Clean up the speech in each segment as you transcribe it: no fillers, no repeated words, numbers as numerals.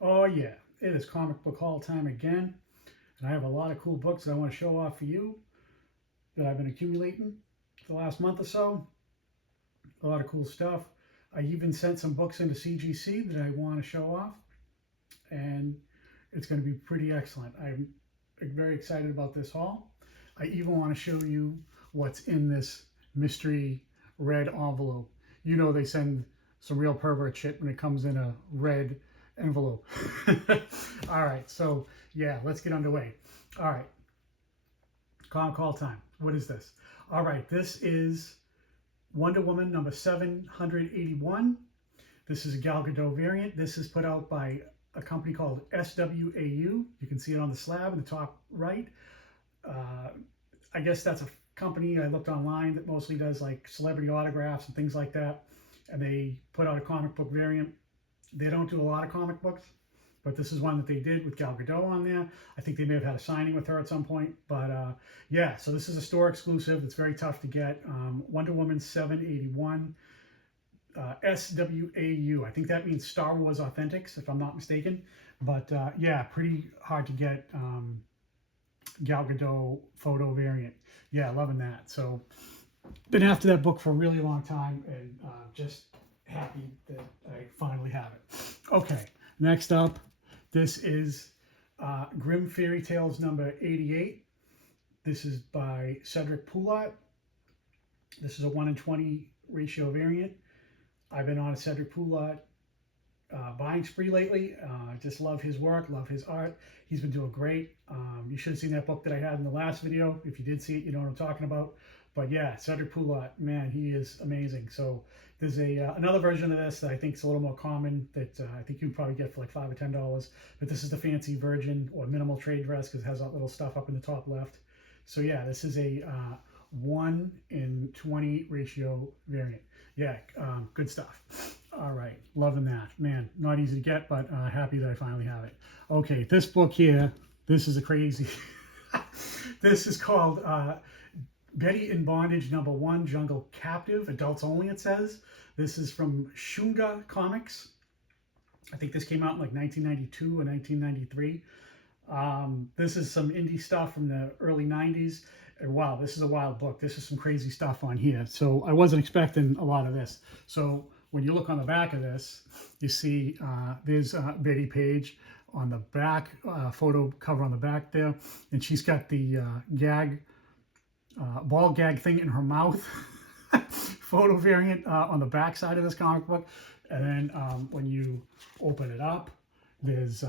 Oh yeah, it is comic book haul time again, and I have a lot of cool books that I want to show off for you that I've been accumulating for the last month or so. A lot of cool stuff. I even sent some books into CGC that I want to show off, and it's going to be pretty excellent. I'm very excited about this haul. I even want to show you what's in this mystery red envelope. You know they send some real pervert shit when it comes in a red envelope. All right, so yeah, let's get underway. All right, call time. What is this? All right, this is Wonder Woman number 781. This is a Gal Gadot variant. This is put out by a company called SWAU. You can see it on the slab in the top right. Uh, I guess that's a company I looked online that mostly does like celebrity autographs and things like that. And they put out a comic book variant. They don't do a lot of comic books, but this is one that they did with Gal Gadot on there. I think they may have had a signing with her at some point. But yeah, so this is a store exclusive. It's very tough to get. Wonder Woman 781. SWAU. I think that means Star Wars Authentics, if I'm not mistaken. But yeah, pretty hard to get Gal Gadot photo variant. Yeah, loving that. So been after that book for a really long time, and just happy that I finally have it. Okay, next up, this is Grimm Fairy Tales number 88. This is by Cedric Poulat. This is a 1 in 20 ratio variant. I've been on a Cedric Poulat buying spree lately. I just love his work, love his art. He's been doing great. You should have seen that book that I had in the last video. If you did see it, you know what I'm talking about. But yeah, Cedric Poulat, man, he is amazing. So there's another version of this that I think is a little more common that I think you can probably get for like $5 or $10. But this is the fancy version or minimal trade dress because it has that little stuff up in the top left. So yeah, this is a 1 in 20 ratio variant. Yeah, good stuff. All right, loving that. Man, not easy to get, but happy that I finally have it. Okay, this book here, this is a crazy. This is called Betty in Bondage number 1, Jungle Captive, adults only, it says. This is from Shunga Comics. I think this came out in like 1992 or 1993. This is some indie stuff from the early 90s. And wow, this is a wild book. This is some crazy stuff on here. So I wasn't expecting a lot of this. So when you look on the back of this, you see there's Betty Page on the back, photo cover on the back there. And she's got the ball gag thing in her mouth. Photo variant on the back side of this comic book. And then when you open it up, there's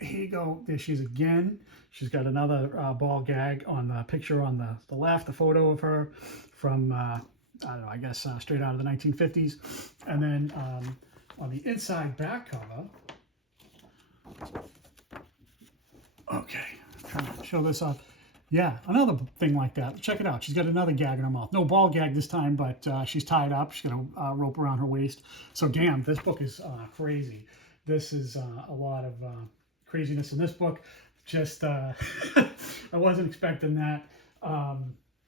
here you go. There she is again. She's got another ball gag on the picture on the left, the photo of her from, I don't know, I guess straight out of the 1950s. And then on the inside back cover, okay, I'm trying to show this off. Yeah, another thing like that. Check it out. She's got another gag in her mouth. No ball gag this time, but she's tied up. She's got a rope around her waist. So damn, this book is crazy. This is a lot of craziness in this book. Just I wasn't expecting that.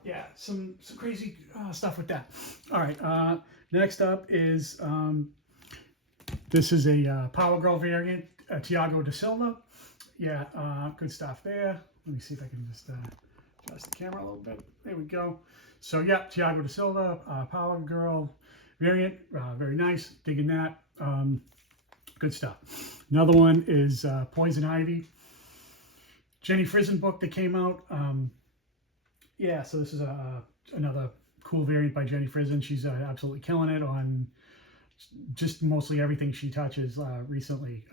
Yeah, some crazy stuff with that. All right, next up is this is a Power Girl variant, Tiago da Silva. Yeah, good stuff there. Let me see if I can just adjust the camera a little bit. There we go. So yeah, Tiago da Silva, Power Girl variant, very nice. Digging that. Good stuff. Another one is Poison Ivy. Jenny Frison book that came out. Yeah, so this is another cool variant by Jenny Frison. She's absolutely killing it on just mostly everything she touches recently.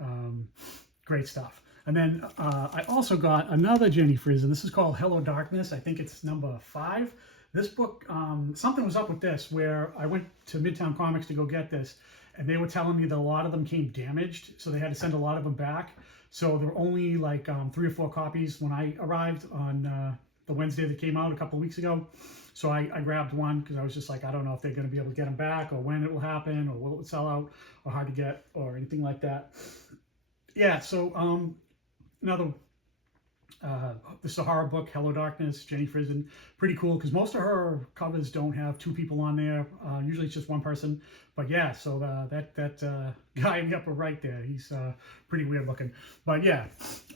Great stuff. And then I also got another Jenny Frison. This is called Hello Darkness. I think it's number 5. This book, something was up with this where I went to Midtown Comics to go get this, and they were telling me that a lot of them came damaged, so they had to send a lot of them back. So there were only like 3 or 4 copies when I arrived on the Wednesday that came out a couple of weeks ago. So I grabbed one because I was just like, I don't know if they're going to be able to get them back or when it will happen or will it sell out or hard to get or anything like that. Yeah, so another This is a horror book, Hello Darkness, Jenny Frison. Pretty cool because most of her covers don't have two people on there. Usually it's just one person. But yeah, so that guy in the upper right there, he's pretty weird looking. But yeah,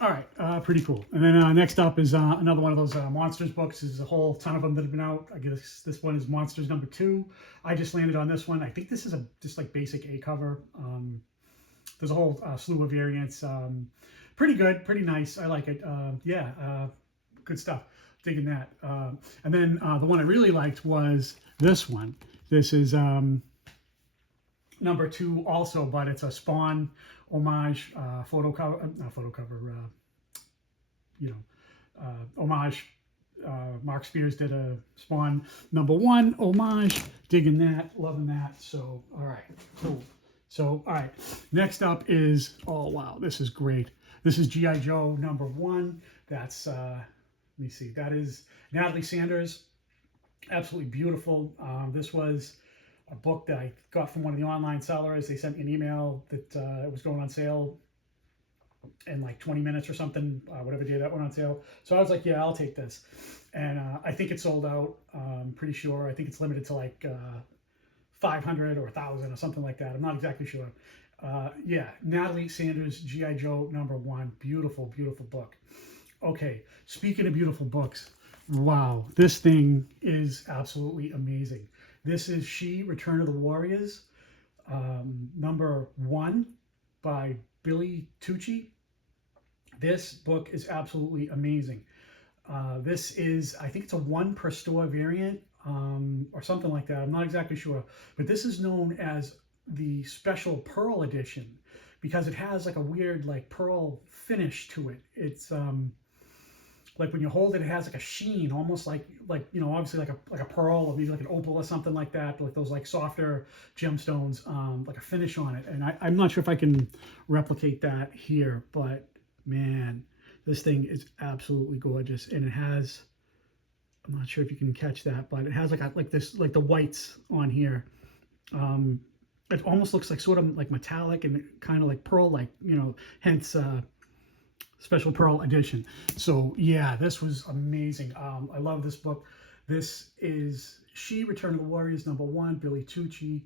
all right, pretty cool. And then next up is another one of those Monsters books. There's a whole ton of them that have been out. I guess this one is Monsters #2. I just landed on this one. I think this is a just like basic A cover. There's a whole slew of variants. Pretty good, pretty nice. I like it. Yeah, good stuff. Digging that. And then the one I really liked was this one. This is #2 also, but it's a Spawn homage photo cover. Not photo cover. Homage. Mark Spears did a Spawn #1 homage. Digging that, loving that. So, all right, cool. So, all right. Next up is, oh wow, this is great. This is G.I. Joe #1. That's, let me see, that is Natalie Sanders. Absolutely beautiful. This was a book that I got from one of the online sellers. They sent me an email that it was going on sale in like 20 minutes or something, whatever day that went on sale. So I was like, yeah, I'll take this. And I think it sold out, pretty sure. I think it's limited to like 500 or 1,000 or something like that. I'm not exactly sure. Yeah, Natalie Sanders, G.I. Joe #1. Beautiful, beautiful book. Okay, speaking of beautiful books, wow, this thing is absolutely amazing. This is She, Return of the Warriors, #1 by Billy Tucci. This book is absolutely amazing. This is, I think it's a 1 per store variant, or something like that. I'm not exactly sure, but this is known as the special pearl edition because it has like a weird like pearl finish to it. It's like when you hold it, it has like a sheen, almost like obviously like a pearl or maybe like an opal or something like that, like those like softer gemstones, like a finish on it. And I'm not sure if I can replicate that here, but man, this thing is absolutely gorgeous. And it has, I'm not sure if you can catch that, but it has like the whites on here. It almost looks like sort of like metallic and kind of like pearl, like, hence special pearl edition. So yeah, this was amazing. I love this book. This is She, Return of the Warriors #1, Billy Tucci.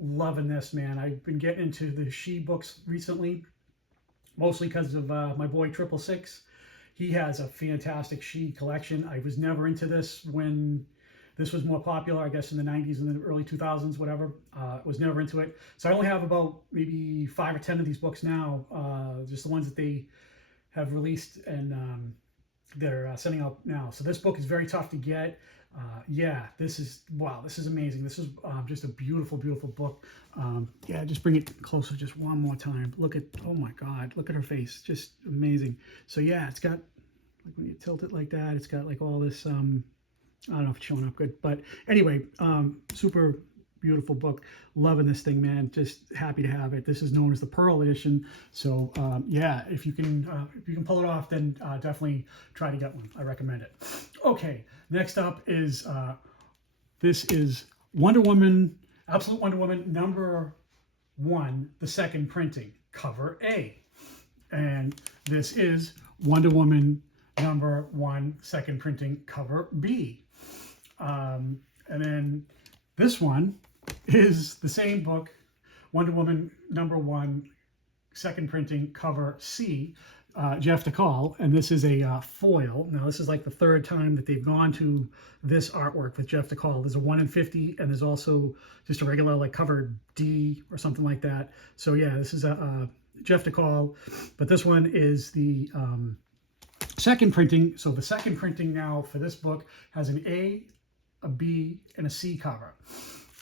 Loving this, man. I've been getting into the She books recently, mostly because of my boy 666. He has a fantastic She collection. I was never into this when this was more popular, I guess, in the 90s and the early 2000s, whatever. Was never into it. So I only have about maybe 5 or 10 of these books now, just the ones that they have released and they're sending out now. So this book is very tough to get. Yeah, this is, wow, this is amazing. This is just a beautiful, beautiful book. Yeah, just bring it closer just one more time. Look at, oh my God, look at her face. Just amazing. So yeah, it's got, like when you tilt it like that, it's got like all this, I don't know if it's showing up good, but anyway, super beautiful book. Loving this thing, man. Just happy to have it. This is known as the Pearl Edition. So yeah, if you can pull it off, then definitely try to get one. I recommend it. Okay, next up is this is Wonder Woman, Absolute Wonder Woman #1, the second printing, cover A, and this is Wonder Woman #1, second printing, cover B. And then this one is the same book, Wonder Woman #1, second printing, cover C, Jeff DeCall, and this is a foil. Now this is like the 3rd time that they've gone to this artwork with Jeff DeCall. There's a 1 in 50, and there's also just a regular like cover D or something like that. So yeah, this is a Jeff DeCall, but this one is the second printing. So the second printing now for this book has an A, a B, and a C cover.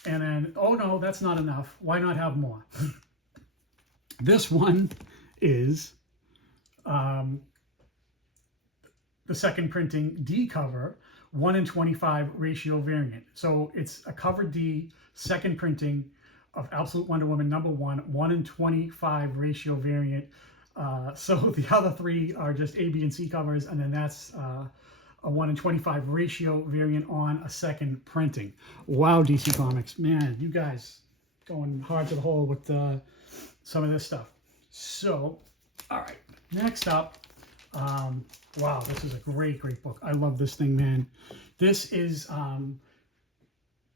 And then, oh no, that's not enough. Why not have more? This one is the second printing D cover, 1 in 25 ratio variant. So it's a cover D, second printing of Absolute Wonder Woman #1, 1 in 25 ratio variant. So the other 3 are just A, B, and C covers, and then that's a 1 in 25 ratio variant on a second printing. Wow, DC Comics, man, you guys going hard to the hole with some of this stuff. So, all right, next up, Wow, this is a great book. I love this thing, man. This is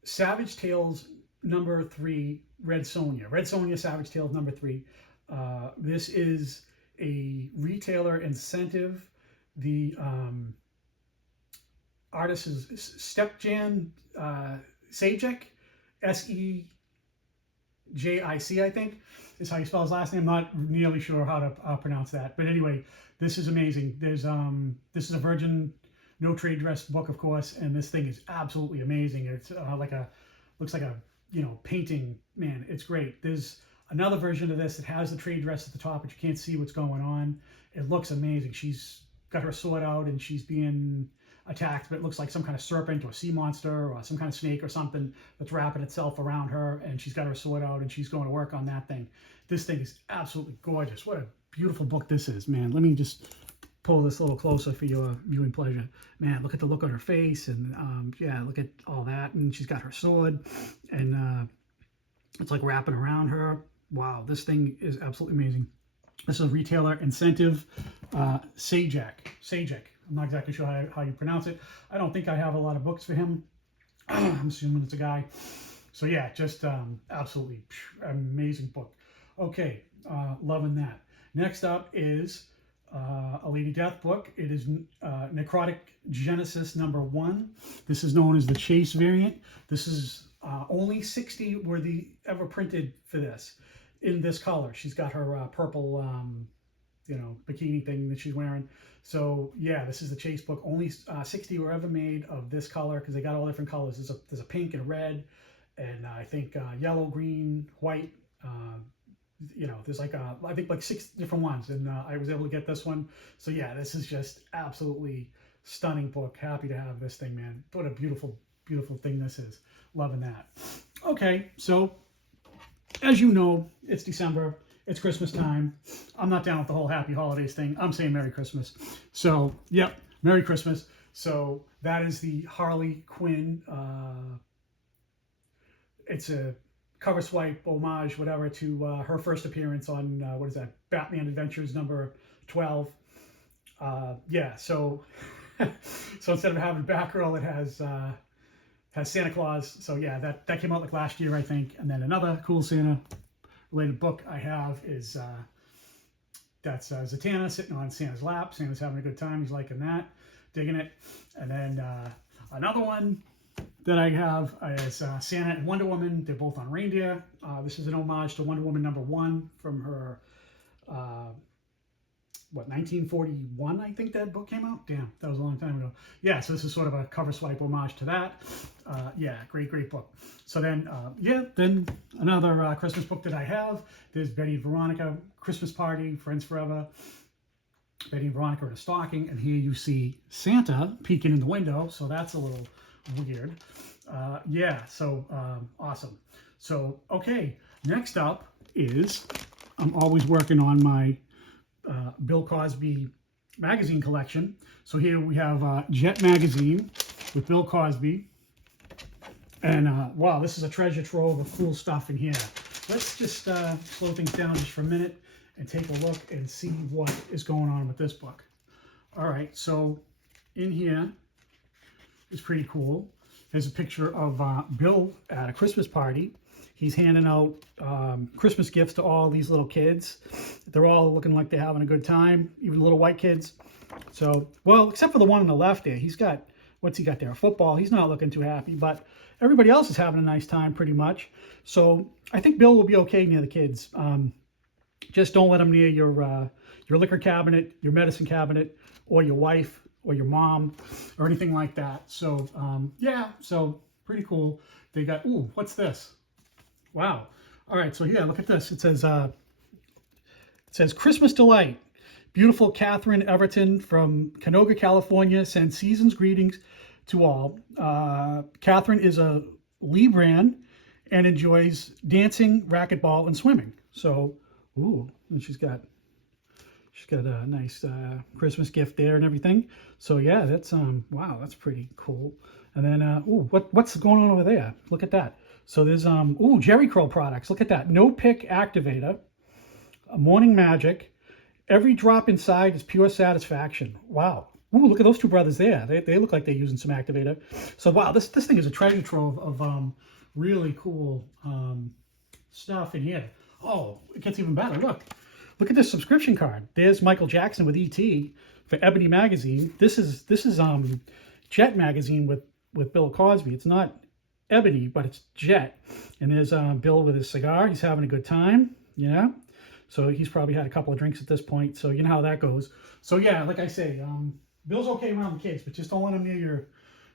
Savage Tales #3, Red Sonja. Red Sonja, Savage Tales #3. This is a retailer incentive. The artist is Stepjan Sajek, Sejjic, I think, is how you spell his last name. I'm not nearly sure how to pronounce that. But anyway, this is amazing. There's this is a Virgin no trade dress book, of course, and this thing is absolutely amazing. It's looks like a painting. Man, it's great. There's another version of this that has the trade dress at the top, but you can't see what's going on. It looks amazing. She's got her sword out and she's being attacked, but it looks like some kind of serpent or sea monster or some kind of snake or something that's wrapping itself around her, and she's got her sword out and she's going to work on that thing. This thing is absolutely gorgeous. What a beautiful book this is, man. Let me just pull this a little closer for your viewing pleasure. Man, look at the look on her face, and yeah, look at all that. And she's got her sword, and it's like wrapping around her. Wow, this thing is absolutely amazing. This is a retailer incentive, Sajek. I'm not exactly sure how you pronounce it. I don't think I have a lot of books for him. I'm assuming it's a guy. So yeah, just absolutely amazing book. Okay, loving that. Next up is a Lady Death book. It is Necrotic Genesis #1. This is known as the Chase variant. This is only 60 were ever printed for this in this color. She's got her purple bikini thing that she's wearing. So yeah, this is the Chase book. Only 60 were ever made of this color, because they got all different colors. There's a pink and a red, and I think yellow, green, white. There's like I think like 6 different ones, and I was able to get this one. So yeah, this is just absolutely stunning book. Happy to have this thing, man. What a beautiful thing this is. Loving that. Okay, so as you know, it's December. It's Christmas time. I'm not down with the whole happy holidays thing. I'm saying Merry Christmas. So, yep, Merry Christmas. So that is the Harley Quinn. It's a cover swipe, homage, whatever, to her first appearance on, what is that, Batman Adventures #12. Yeah, so so instead of having Batgirl, it has Santa Claus. So yeah, that came out like last year, I think. And then another cool Santa related book I have is that's Zatanna sitting on Santa's lap. Santa's having a good time. He's liking that, digging it. And then another one that I have is Santa and Wonder Woman. They're both on reindeer. This is an homage to Wonder Woman #1 from her 1941, I think that book came out. Damn, that was a long time ago. Yeah, so this is sort of a cover swipe homage to that. Yeah, great book. So then, then another Christmas book that I have. There's Betty and Veronica, Christmas Party, Friends Forever. Betty and Veronica in a stocking, and here you see Santa peeking in the window, so that's a little weird. Yeah, so awesome. So, okay, next up is, I'm always working on my Bill Cosby magazine collection. So here we have Jet Magazine with Bill Cosby. And wow, this is a treasure trove of cool stuff in here. Let's just slow things down just for a minute and take a look and see what is going on with this book. All right, so in here is pretty cool. There's a picture of Bill at a Christmas party. He's handing out Christmas gifts to all these little kids. They're all looking like they're having a good time, even little white kids. So, well, except for the one on the left there. He's got, what's he got there? A football. He's not looking too happy, but everybody else is having a nice time pretty much. So I think Bill will be okay near the kids. Just don't let him near your liquor cabinet, your medicine cabinet, or your wife, or your mom, or anything like that. So, yeah, so pretty cool. They got, ooh, what's this? Wow. All right, so yeah, look at this. It says Christmas Delight. Beautiful Catherine Everton from Canoga, California sends season's greetings to all. Catherine is a Libran and enjoys dancing, racquetball, and swimming. So, ooh, and she's got a nice Christmas gift there and everything. So yeah, that's wow, that's pretty cool. And then ooh, what's going on over there? Look at that. So there's ooh, Jerry Curl products. Look at that. No Pick Activator, Morning Magic, Every drop inside is pure satisfaction. Wow. Ooh, look at those two brothers there. They look like they're using some activator. So wow, this thing is a treasure trove of really cool stuff in here. Oh, it gets even better. Look at this subscription card. There's Michael Jackson with E.T. for Ebony Magazine. This is Jet Magazine with Bill Cosby. It's not Ebony, but it's Jet. And there's Bill with his cigar. He's having a good time. Yeah. So he's probably had a couple of drinks at this point. So you know how that goes. So yeah, like I say, Bill's okay around the kids, but just don't let him near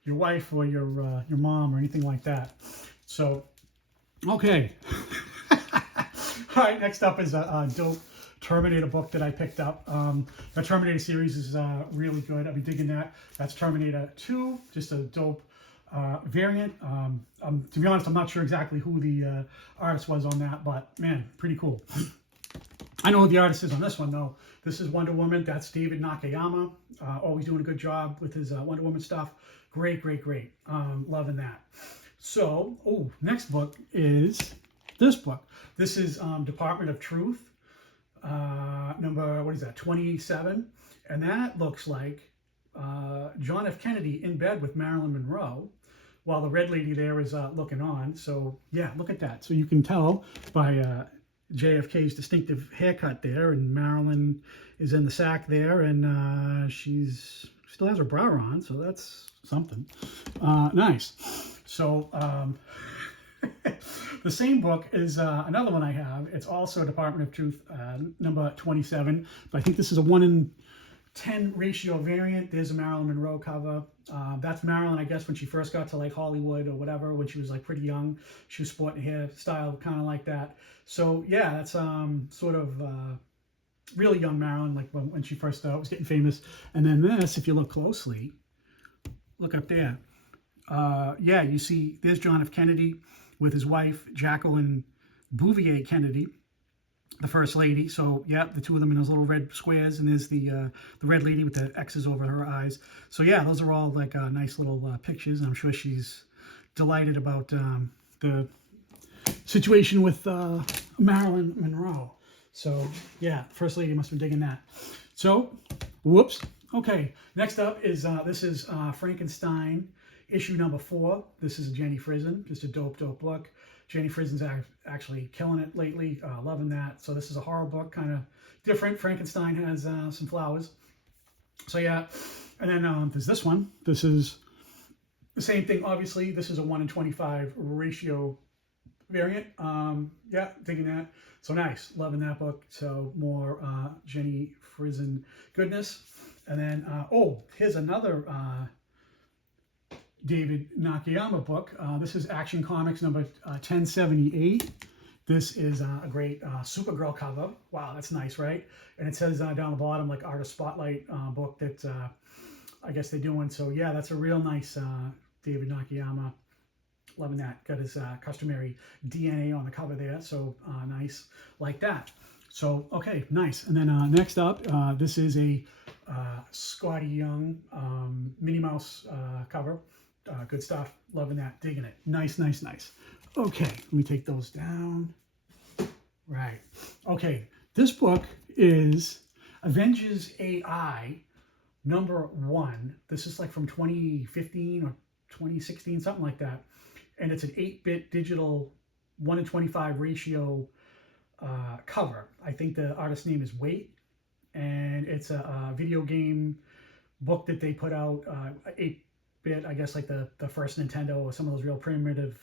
your wife or your mom or anything like that. So, okay. All right, next up is a dope Terminator book that I picked up. The Terminator series is really good. I've been digging that. That's Terminator 2, just a dope variant. To be honest, I'm not sure exactly who the artist was on that, but man, pretty cool. I know who the artist is on this one, though. This is Wonder Woman. That's David Nakayama. Always doing a good job with his Wonder Woman stuff. Great. Loving that. So, next book is this book. This is Department of Truth, number, 27. And that looks like John F. Kennedy in bed with Marilyn Monroe, while the red lady there is looking on. So, yeah, look at that. So you can tell by JFK's distinctive haircut there, and Marilyn is in the sack there, and she still has her bra on, so that's something. Nice. So the same book is another one I have. It's also Department of Truth, number 27, but I think this is a 1:10 ratio variant. There's a Marilyn Monroe cover. That's Marilyn, I guess, when she first got to like Hollywood or whatever, when she was like pretty young. She was sporting a hairstyle kind of like that. So yeah, that's sort of really young Marilyn, like when she first was getting famous. And then this, if you look closely, look up there. Yeah, you see there's John F. Kennedy with his wife, Jacqueline Bouvier Kennedy, the first lady. So yeah, the two of them in those little red squares, and there's the red lady with the X's over her eyes. So yeah, those are all like nice little pictures, and I'm sure she's delighted about the situation with Marilyn Monroe. So yeah, first lady must have been digging that. So, whoops. Okay, next up is this is Frankenstein issue number 4. This is Jenny Frison, just a dope book. Jenny Frison's actually killing it lately, loving that. So this is a horror book, kind of different. Frankenstein has some flowers. So yeah, and then there's this one. This is the same thing, obviously. This is a 1:25 ratio variant. Yeah, digging that. So nice, loving that book. So more Jenny Frison goodness. And then, here's another David Nakayama book. This is Action Comics number 1078. This is a great Supergirl cover. Wow, that's nice, right? And it says down the bottom, like Artist Spotlight book that I guess they're doing. So yeah, that's a real nice David Nakayama. Loving that. Got his customary DNA on the cover there. So nice, like that. So, okay, nice. And then next up, this is a Scotty Young Minnie Mouse cover. Good stuff. Loving that. Digging it. Nice. Okay, let me take those down. Right. Okay, this book is Avengers AI number 1. This is like from 2015 or 2016, something like that. And it's an 8-bit digital 1:25 ratio cover. I think the artist's name is Wait, and it's a video game book that they put out, 8-bit, I guess like the first Nintendo or some of those real primitive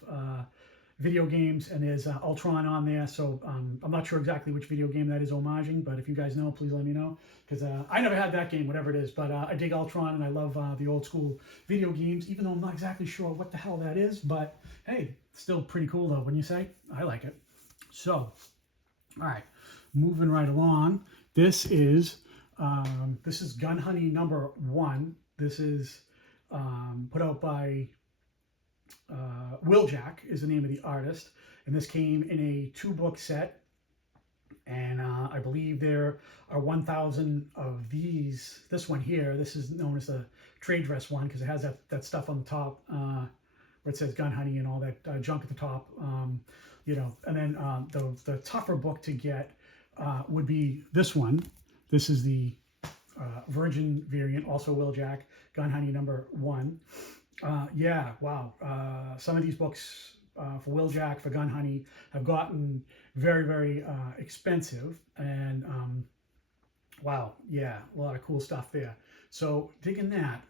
video games, and there's Ultron on there, so I'm not sure exactly which video game that is homaging, but if you guys know, please let me know, because I never had that game, whatever it is, but I dig Ultron, and I love the old school video games, even though I'm not exactly sure what the hell that is, but hey, still pretty cool though, wouldn't you say? I like it. So, all right, moving right along, this is Gun Honey number 1. This is put out by Wheeljack is the name of the artist, and this came in a 2-book set, and I believe there are 1,000 of these. This one here, this is known as the trade dress one because it has that stuff on the top where it says Gun Honey and all that junk at the top, you know. And then the tougher book to get would be this one. This is the Virgin variant, also Wheeljack, Gun Honey #1. Yeah, wow. Some of these books for Wheeljack, for Gun Honey, have gotten very, very expensive. And wow, yeah, a lot of cool stuff there. So digging that.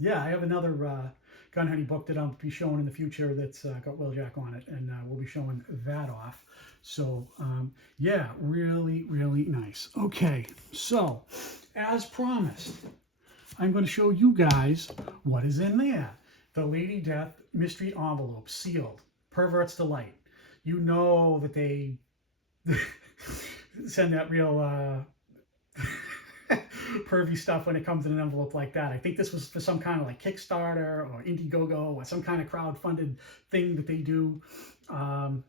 Yeah, I have another Gun Honey book that I'll be showing in the future that's got Wheeljack on it, and we'll be showing that off. So yeah, really, really nice. Okay, so as promised, I'm going to show you guys what is in there. The Lady Death mystery envelope, sealed. Pervert's Delight. You know that they send that real pervy stuff when it comes in an envelope like that. I think this was for some kind of like Kickstarter or Indiegogo or some kind of crowdfunded thing that they do.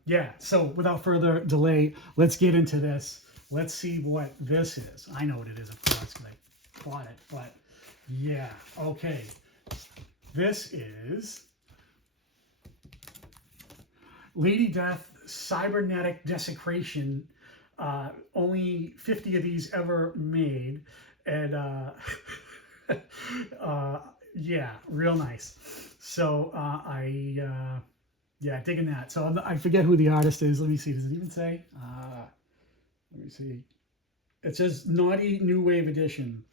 Yeah, so without further delay, let's get into this. Let's see what this is. I know what it is, of course, because I bought it, but yeah, okay. This is Lady Death Cybernetic Desecration. Only 50 of these ever made, and yeah, real nice. So yeah, digging that. So I forget who the artist is. Let me see. Does it even say? Let me see. It says Naughty New Wave Edition.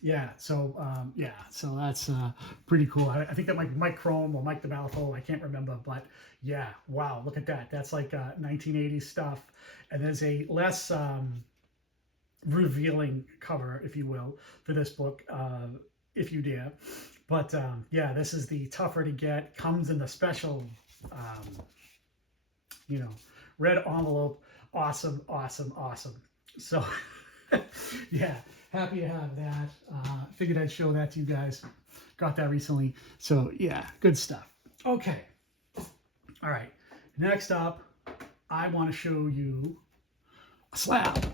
Yeah, so yeah, so that's pretty cool. I think that might be Mike Chrome or Mike DeMalfo, I can't remember, but yeah, wow, look at that. That's like 1980s stuff. And there's a less revealing cover, if you will, for this book, if you dare. But yeah, this is the tougher to get, comes in the special, you know, red envelope. Awesome, awesome, awesome. So yeah, happy to have that. Figured I'd show that to you guys. Got that recently. So yeah, good stuff. Okay. All right. Next up, I want to show you a slab.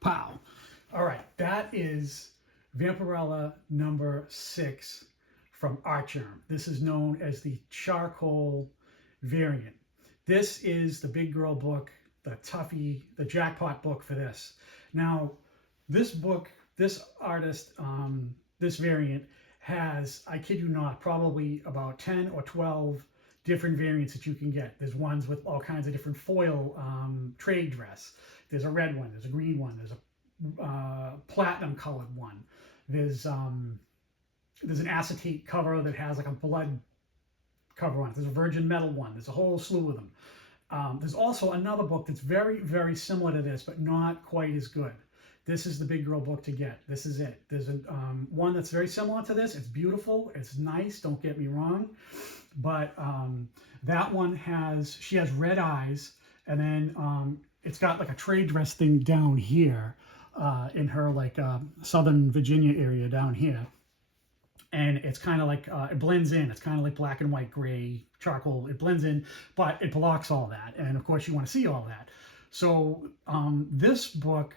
Pow. All right. That is Vampirella #6 from Artgerm. This is known as the charcoal variant. This is the big girl book, the toughie, the jackpot book for this. Now, this book, this artist, this variant has, I kid you not, probably about 10 or 12 different variants that you can get. There's ones with all kinds of different foil trade dress. There's a red one, there's a green one, there's a platinum colored one. There's an acetate cover that has like a blood cover on it. There's a virgin metal one. There's a whole slew of them. There's also another book that's very, very similar to this, but not quite as good. This is the big girl book to get. This is it. There's one that's very similar to this. It's beautiful. It's nice. Don't get me wrong. But that one she has red eyes, and then it's got like a trade dress thing down here in her like Southern Virginia area down here. And it's kind of like, it blends in. It's kind of like black and white, gray, charcoal. It blends in, but it blocks all that. And of course you want to see all that. So this book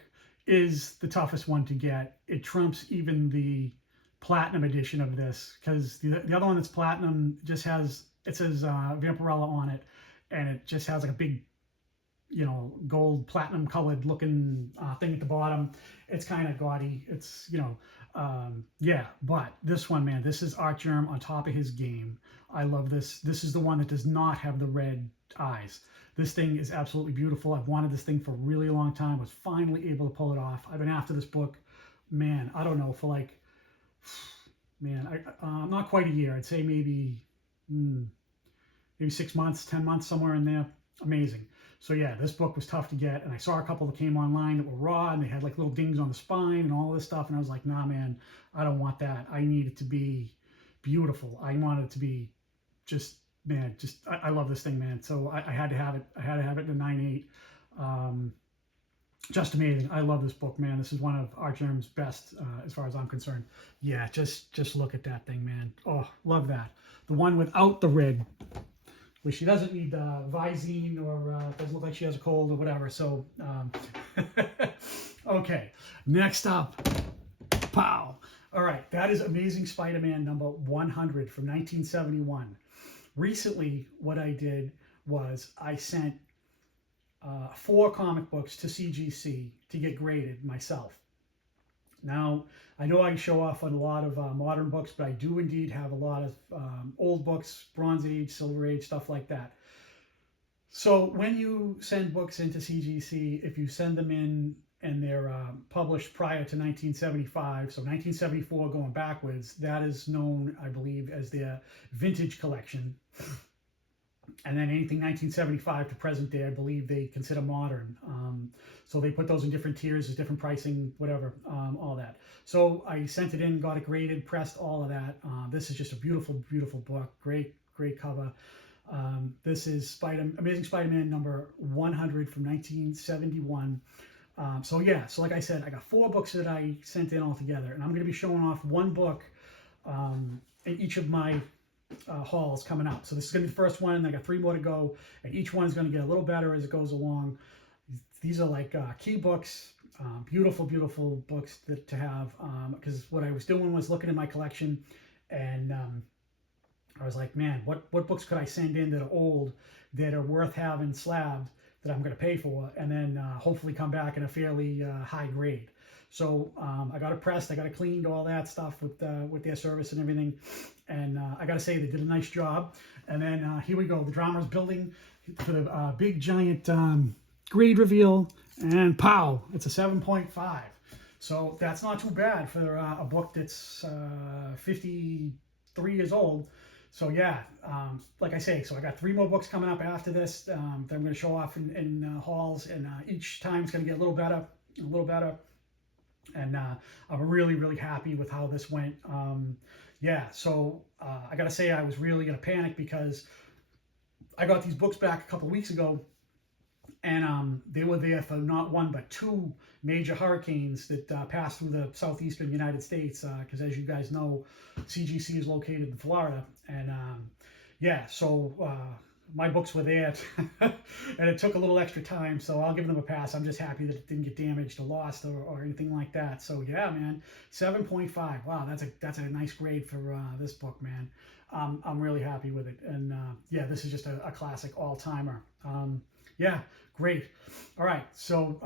is the toughest one to get. It trumps even the platinum edition of this, because the other one that's platinum just has, it says Vampirella on it, and it just has like a big, you know, gold platinum colored looking thing at the bottom. It's kind of gaudy. It's, you know, yeah, but this one, man, this is Artgerm on top of his game. I love this. This is the one that does not have the red eyes. This thing is absolutely beautiful. I've wanted this thing for a really long time. Was finally able to pull it off. I've been after this book, man, I don't know, for like, man, not quite a year. I'd say maybe 6 months, 10 months, somewhere in there. Amazing. So yeah, this book was tough to get, and I saw a couple that came online that were raw, and they had like little dings on the spine and all this stuff, and I was like, nah, man, I don't want that. I need it to be beautiful. I want it to be just, man, just, I love this thing, man. So I had to have it. I had to have it in a 9.8. Just amazing. I love this book, man. This is one of Artgerm's best, as far as I'm concerned. Yeah, just look at that thing, man. Oh, love that. The one without the red, where she doesn't need Visine, or doesn't look like she has a cold or whatever. So, okay, next up, pow. All right, that is Amazing Spider-Man #100 from 1971. Recently, what I did was I sent 4 comic books to CGC to get graded myself. Now, I know I show off on a lot of modern books, but I do indeed have a lot of old books, Bronze Age, Silver Age, stuff like that. So when you send books into CGC, if you send them in and they're published prior to 1975, so 1974 going backwards, that is known, I believe, as their vintage collection. And then anything 1975 to present day, I believe they consider modern. So they put those in different tiers, there's different pricing, whatever, all that. So I sent it in, got it graded, pressed, all of that. This is just a beautiful, beautiful book. Great, great cover. This is Amazing Spider-Man number 100 from 1971. So yeah, so like I said, I got 4 books that I sent in all together, and I'm going to be showing off one book in each of my hauls coming up. So this is going to be the first one, and I got 3 more to go, and each one is going to get a little better as it goes along. These are like key books, beautiful, beautiful books to have, because what I was doing was looking at my collection, and I was like, man, what books could I send in that are old, that are worth having slabbed, that I'm going to pay for, and then hopefully come back in a fairly high grade. So I got it pressed, I got it cleaned, all that stuff with their service and everything, and I got to say they did a nice job. And then here we go, the drama's building for the big giant grade reveal, and pow, it's a 7.5. So that's not too bad for a book that's 53 years old. So yeah, like I say, so I got 3 more books coming up after this that I'm going to show off in hauls, and each time it's going to get a little better, a little better. And I'm really, really happy with how this went. Yeah, so I got to say I was really going to panic because I got these books back a couple of weeks ago, and they were there for not 1 but 2 major hurricanes that passed through the southeastern United States, because as you guys know, CGC is located in Florida. And yeah, so my books were there, and it took a little extra time, so I'll give them a pass. I'm just happy that it didn't get damaged or lost or anything like that. So yeah, man, 7.5. Wow, that's a nice grade for this book, man. I'm really happy with it, and yeah, this is just a classic all-timer. Yeah, great. All right, so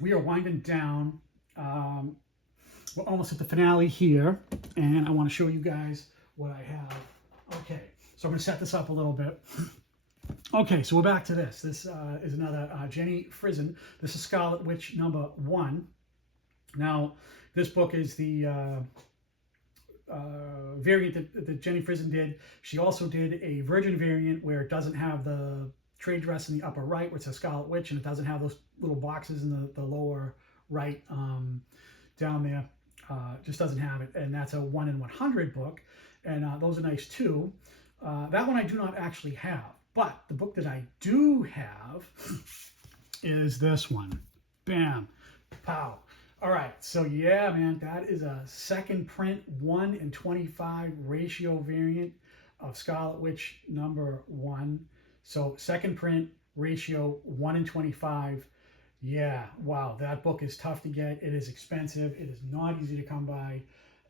we are winding down. We're almost at the finale here, and I want to show you guys what I have. Okay, so I'm going to set this up a little bit. Okay, so we're back to this. This is another Jenny Frison. This is Scarlet Witch number 1. Now, this book is the variant that Jenny Frison did. She also did a Virgin variant where it doesn't have the trade dress in the upper right, where it says Scarlet Witch, and it doesn't have those little boxes in the lower right down there. Just doesn't have it, and that's a 1 in 100 book, and those are nice too. That one I do not actually have, but the book that I do have is this one. Bam, pow. All right, so yeah, man, that is a second print 1 in 25 ratio variant of Scarlet Witch number 1. So second print ratio 1 in 25. Yeah, wow, that book is tough to get. It is expensive. It is not easy to come by,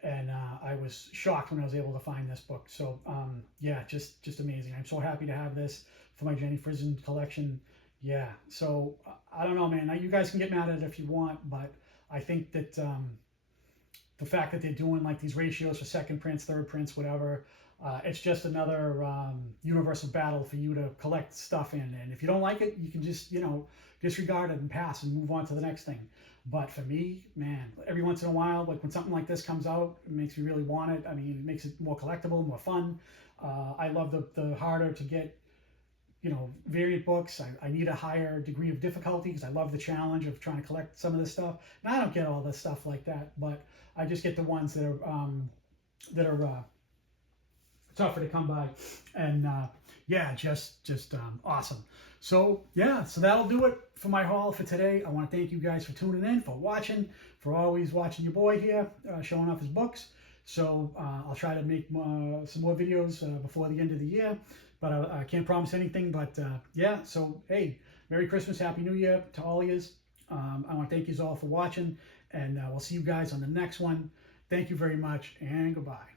and I was shocked when I was able to find this book. So yeah, just amazing. I'm so happy to have this for my Jenny Frison collection. Yeah, so I don't know, man. Now, you guys can get mad at it if you want, but I think that the fact that they're doing like these ratios for second prints, third prints, whatever, it's just another universal battle for you to collect stuff in. And if you don't like it, you can just, disregard it and pass and move on to the next thing. But for me, man, every once in a while, like when something like this comes out, it makes me really want it. I mean, it makes it more collectible, more fun. I love the harder to get, variant books. I need a higher degree of difficulty because I love the challenge of trying to collect some of this stuff. And I don't get all this stuff like that, but I just get the ones that are tougher to come by. And yeah, just awesome. So yeah, so that'll do it for my haul for today. I want to thank you guys for tuning in, for watching, for always watching your boy here, showing off his books. So I'll try to make some more videos before the end of the year, but I can't promise anything. But yeah, so hey, Merry Christmas, Happy New Year to all of yous. I want to thank you all for watching, and we'll see you guys on the next one. Thank you very much, and goodbye.